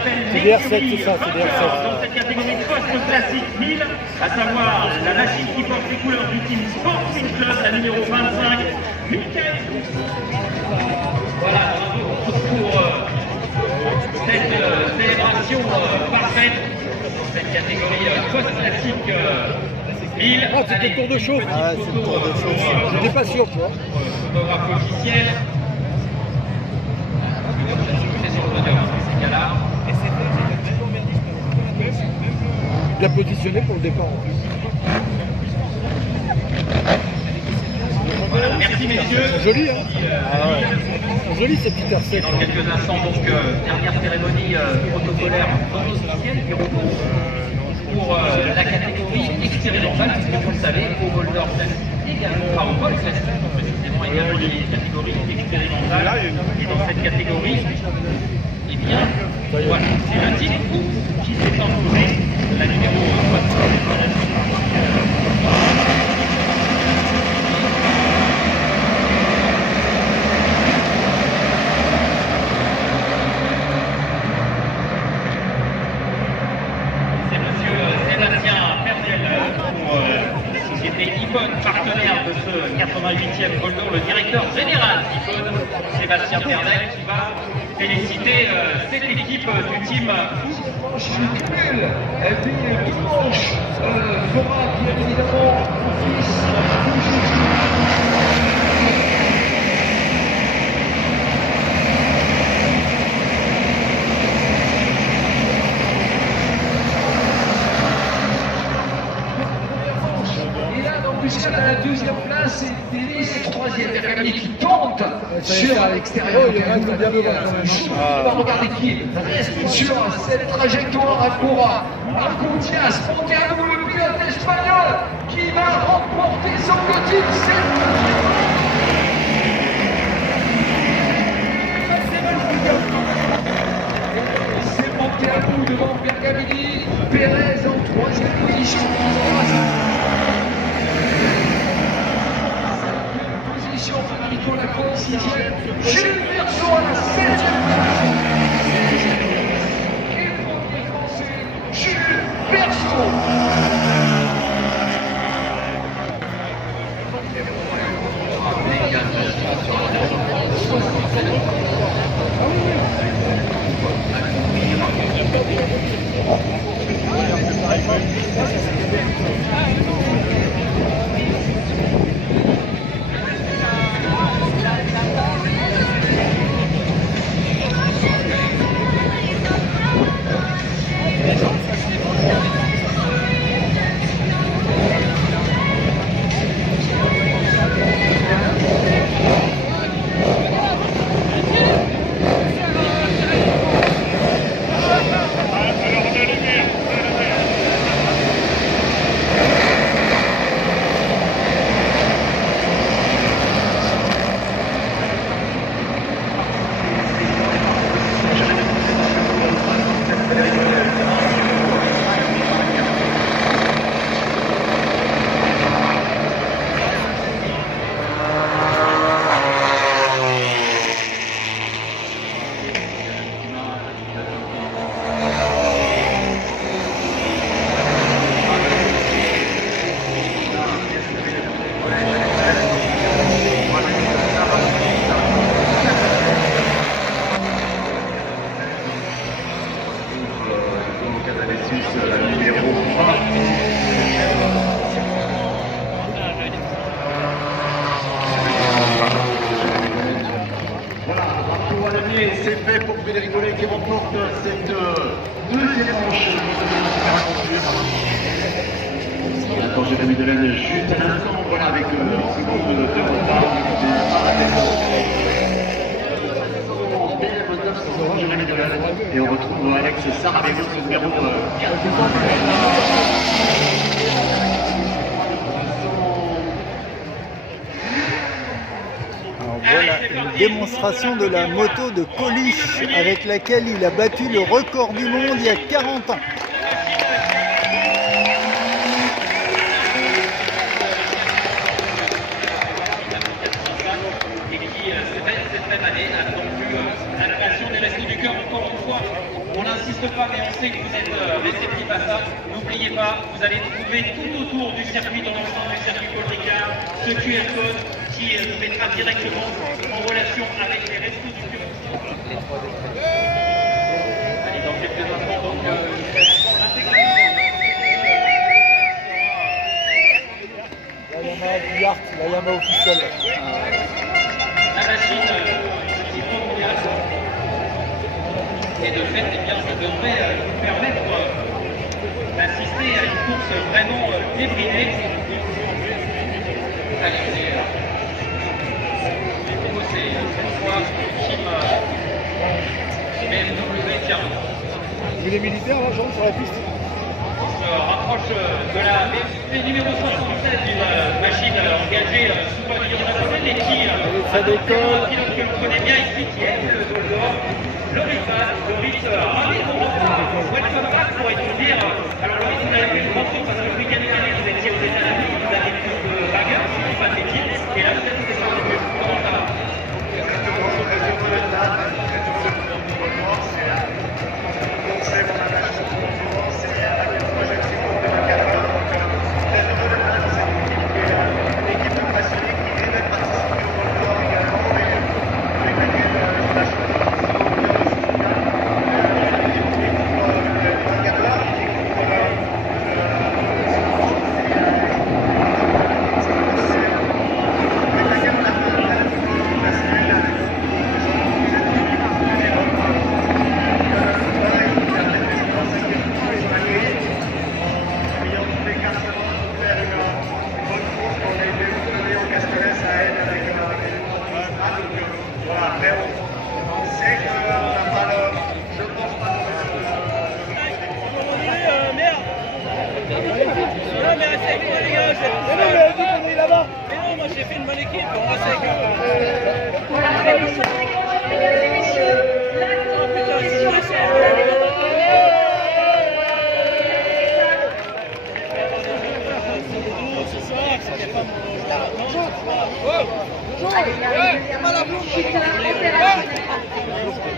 s'appelle C'est des R7, l'écurie c'est ça, c'est des R7. dans cette catégorie post-classique 1000, à savoir la machine qui porte les couleurs du team Sporting Club, la numéro 25, Michael. Voilà, bravo pour cette célébration parfaite dans cette catégorie post-classique 1000. Ah, c'était le tour de chauffe. Ah, c'est le tour de chauffe. J'étais pas sûr, toi. Photographe officiel. C'est sur le podium, ces cas-là. Bien positionné pour le départ en plus. Voilà, merci messieurs. C'est joli, hein. C'est joli ces petites R7. Dans quelques instants, donc, dernière cérémonie protocolaire non officielle qui repose pour la catégorie expérimentale, puisque vous le savez, au Boulder classique également, enfin au Vol classique, précisément également les catégories expérimentales. Et dans cette catégorie, eh bien, voilà, c'est la team qui s'est imposée, la numéro 3. Partenaire de ce 88e Boulder, le directeur général d'Iphone, Sébastien Pernel, qui va féliciter cette équipe du team. Dimanche fera bien évidemment office. À la deuxième place et Délice troisième. Bergamini qui tente sur l'extérieur. On va regarder qui reste sur cette trajectoire pour Arcontias. Monteanu, le pilote espagnol, qui va remporter son petit C'est Monteanu devant Bergamini. Pérez en troisième position. Nicolas Lacombe, 6e, Jules Berceau à la 7e place. Et le premier français, Jules Berceau. C'est fait pour Frédéric Gollet qui remporte cette deuxième manche de la Porsche Jérémy Delaine juste à l'instant, voilà, avec une seconde de retard. Jérémy Delaine. Et on retrouve Alex Sarabello, ce numéro 4. Voilà une démonstration de la moto de Coluche avec laquelle il a battu le record du monde il y a 40 ans. Et qui, cette même année, a donc vu la création des Restos du Cœur encore une fois On n'insiste pas, mais on sait que vous êtes réceptifs à ça. N'oubliez pas, vous allez trouver tout autour du circuit, dans l'ensemble du circuit Paul Ricard, ce QR code qui nous mettra directement en relation avec les restos du bureau. Allez, dans quelques instants, donc, l'intégralité. La Yamaha du Yart, la Yamaha officielle. La machine qui prend mondial. Et de fait, eh bien, ça devrait nous permettre d'assister à une course vraiment débridée. Allez, c'est François, team BMW, tiens. Vous les militaires là, Jean, sur la piste? On se rapproche de la BMW numéro 76 d'une machine engagée sous pavillon national et qui, ça décolle. un pilote que vous connaissez bien ici, qui est le Goldor. Loris, ravi de vous revoir. Welcome back, pourrait-on dire. Alors Loris, vous avez fait une grande course parce que le week-end dernier, vous étiez aux États-Unis, vous avez fait de bagarre, si je ne dis pas de bêtises, et là vous êtes aux États-Unis. Comment ça va? J'ai fait une bonne équipe, on va essayer que...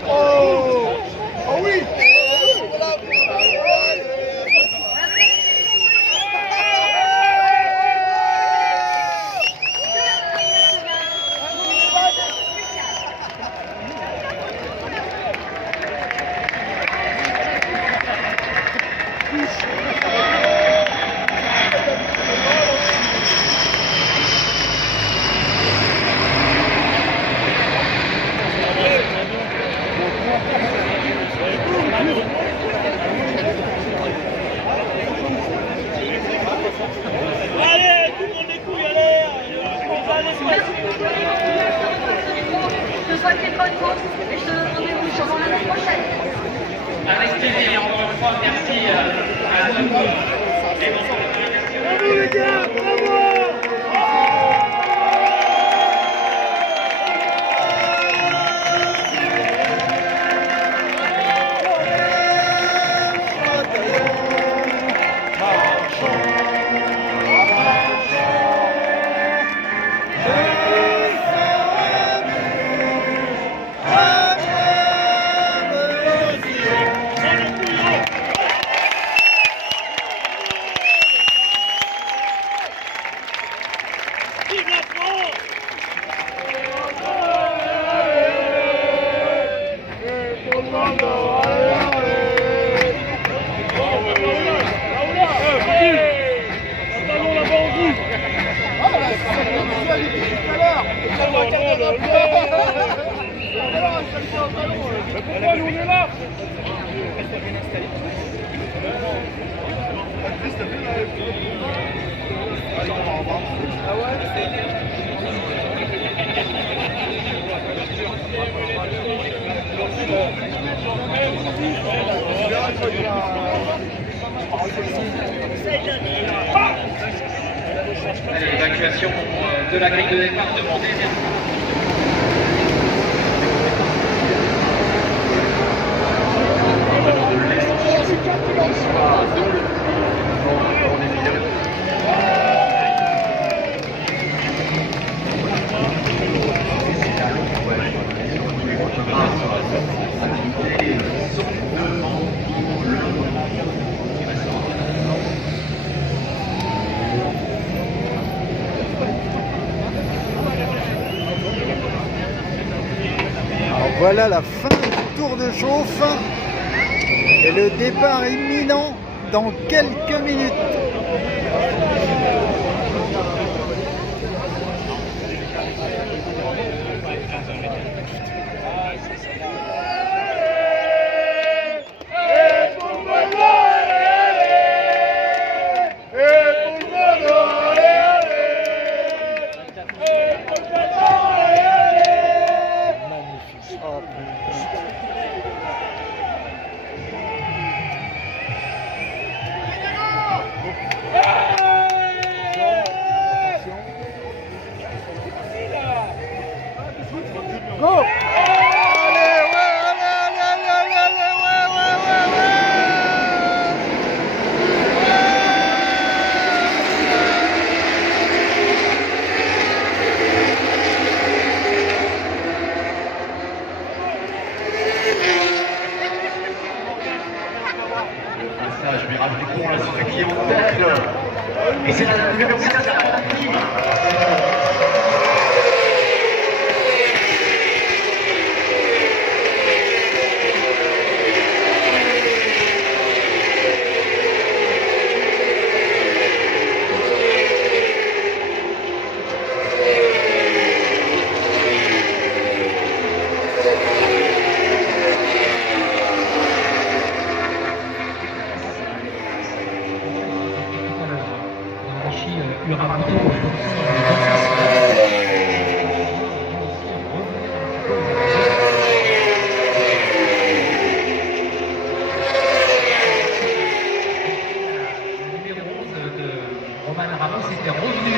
Oh! Oh oui! Allez, tout le monde les couilles, allez! Je te souhaite une bonne course et je te donne rendez-vous sûrement l'année prochaine. Avec plaisir, encore une fois, merci à tous. Et bonsoir. Bravo les gars! Bravo! Vive la France! Pourquoi nous on est là? Allez, l'évacuation de la grille de départ demandée. Son Voilà la fin du tour de chauffe et le départ imminent dans quelques minutes. Go! Je vais rappeler pour l'instant qui est en tête. Et c'est la numéro 4 à la team. Romain Ramos était revenu.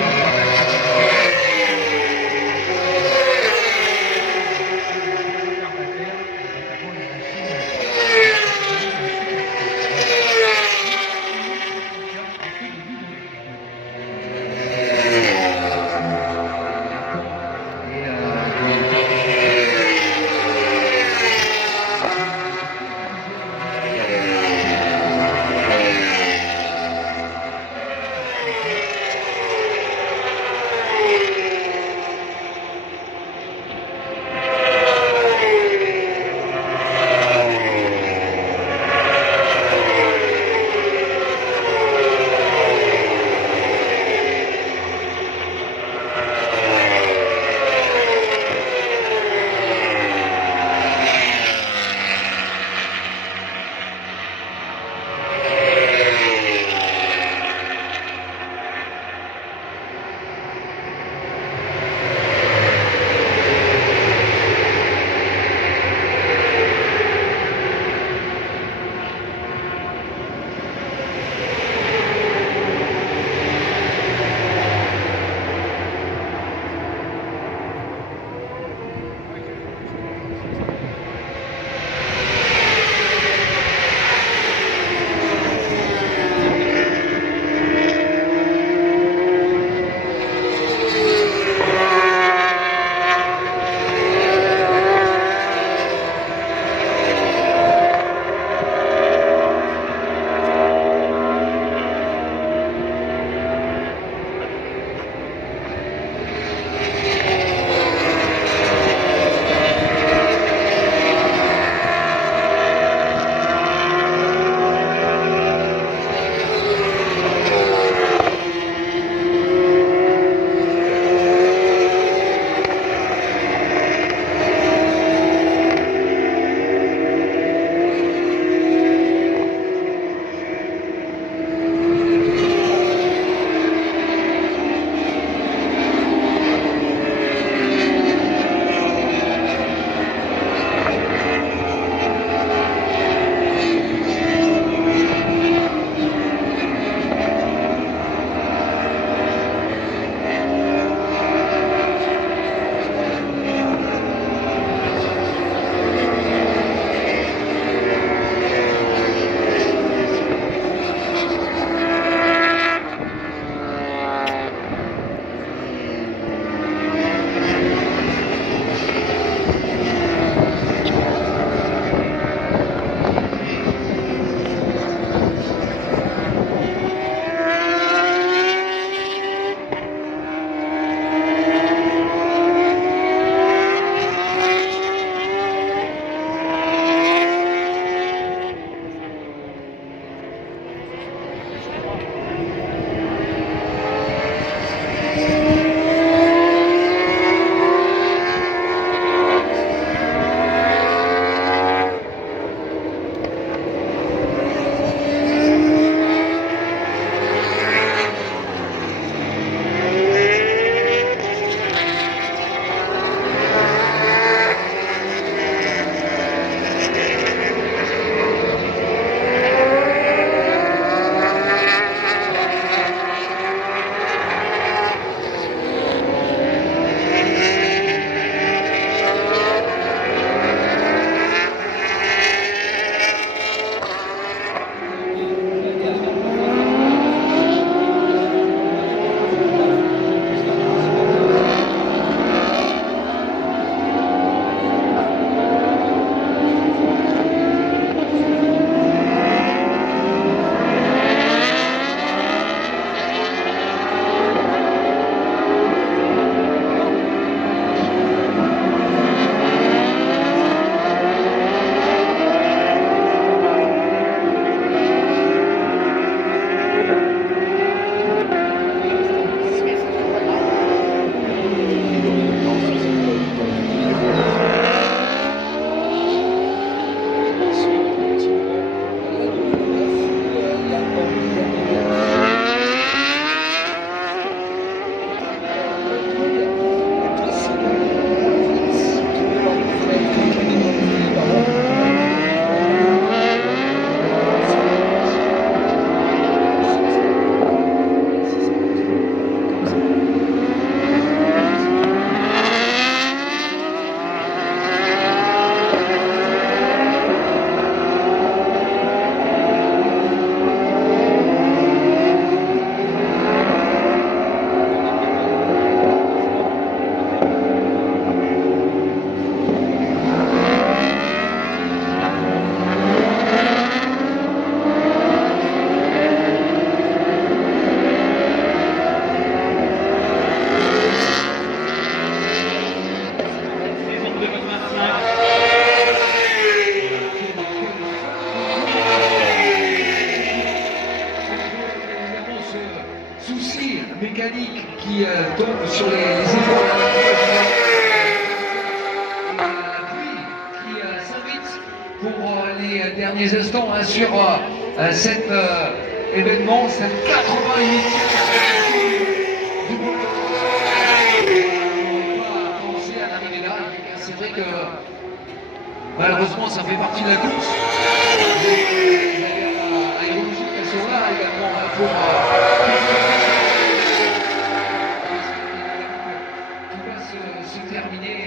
Yannick qui tombe sur les épaules. Qui s'invite pour les derniers instants hein, sur cet événement, cette 88e du monde. On va pas commencer à l'arrivée là. C'est vrai que malheureusement ça fait partie de la course. Les aléas aérologiques elles sont là également hein, pour tout va se terminer.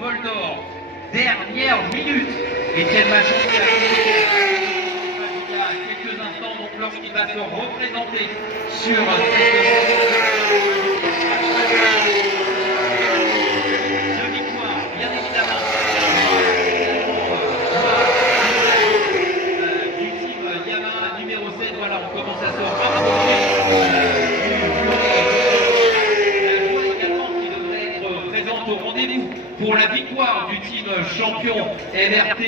Vol d'or, dernière minute. Étienne Machon qui a il y a quelques instants, donc lorsqu'il va se représenter sur cette victoire, bien évidemment, du team Yamaha numéro 7. Voilà, on commence à se rapprocher. Au rendez-vous pour la victoire du team champion MRT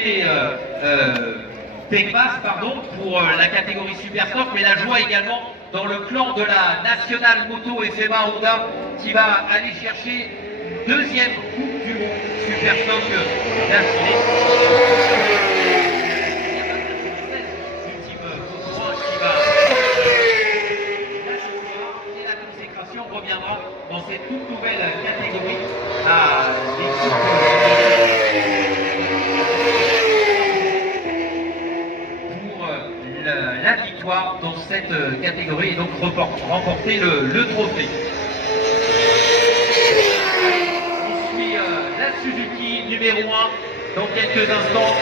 Pegmas, pardon, pour la catégorie Super Stock, mais la joie également dans le clan de la Nationale Moto FMA Honda qui va aller chercher deuxième Coupe du Monde Super Stock d'affilée. Du team Moto 1 qui va et la consécration reviendra dans cette toute nouvelle catégorie à l'équipe pour la victoire dans cette catégorie et donc remporter le trophée. On suit la Suzuki numéro 1 dans quelques instants.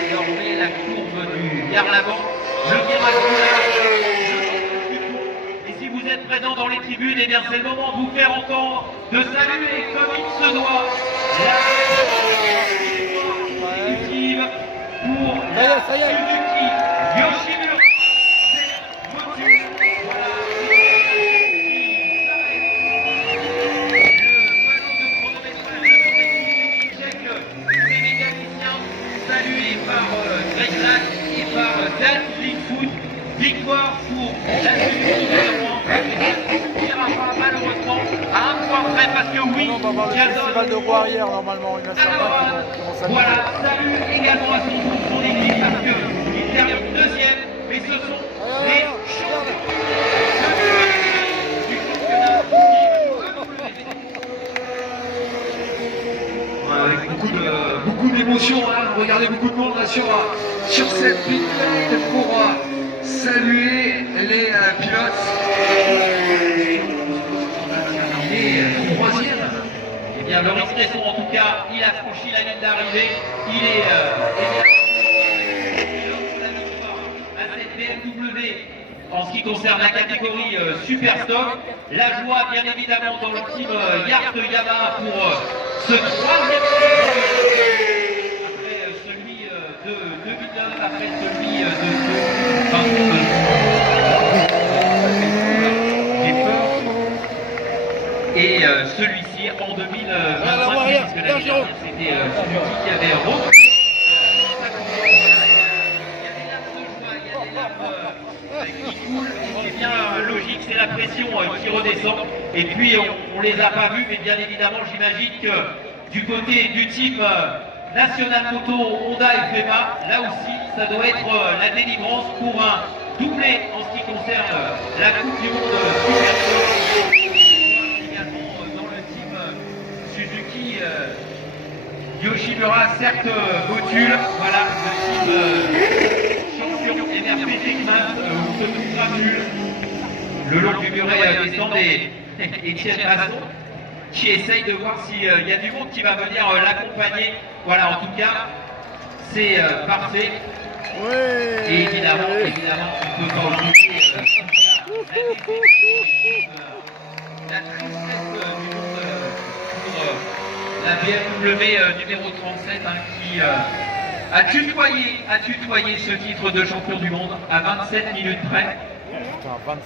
Désormais la courbe du vers l'avant, le virage et si vous êtes présents dans les tribunes, eh bien c'est le moment de vous faire entendre, de saluer comme il se doit la exécutive pour la Suzuki Yoshimura. Salué par Greg Lack et par Dan Greenfoot. Victoire pour la Suzuki numéro 1. Il ne suffira pas malheureusement à un point près parce que oui, Festival de Rouen arrière normalement. Il y en a certains qui vont s'amuser. voilà, salut également à son équipe parce qu'il termine deuxième, mais ce sont les champions du championnat avec beaucoup d'émotions, hein. Regardez beaucoup de monde là sur cette pit lane pour saluer les pilotes. Et troisième. Eh bien, Loris Cresson, en tout cas, il a franchi la ligne d'arrivée. Il est la victoire à cette BMW en ce qui concerne la catégorie Super Stock. La joie, bien évidemment, dans le team Yart Yamaha pour ce troisième après celui de 2009, après celui et celui-ci en 2025, puisque l'année dernière c'était Suzuki qui avait repris. Il y a des larmes qui coulent, c'est bien logique, c'est la pression qui redescend. Et puis on les a pas vus, mais bien évidemment j'imagine que du côté du team National Moto Honda FMA, là aussi ça doit être la délivrance pour un doublé en ce qui concerne la Coupe du Monde Super Stock. Suzuki Yoshimura, certes Botule, voilà le team champion MRT Pegmas où se trouvera le long du muret descend et Étienne Masson qui essaye de voir s'il y a du monde qui va venir l'accompagner. Voilà, en tout cas, c'est parfait. Ouais. Et évidemment, on ne peut pas oublier la tristesse du monde pour la BMW numéro 37 hein, qui a tutoyé ce titre de champion du monde à 27 minutes près.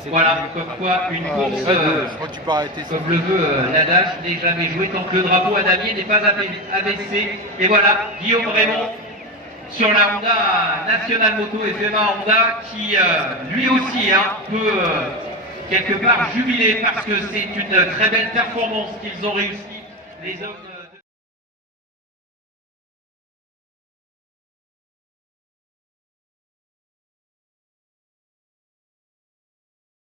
Voilà, comme quoi une course, je crois que tu peux arrêter ça. comme le veut l'adage, n'est jamais jouée tant que le drapeau à damier n'est pas abaissé. Et voilà, Guillaume Raymond sur la Honda National Moto FMA Honda qui lui aussi peut quelque part jubiler parce que c'est une très belle performance qu'ils ont réussi, les hommes.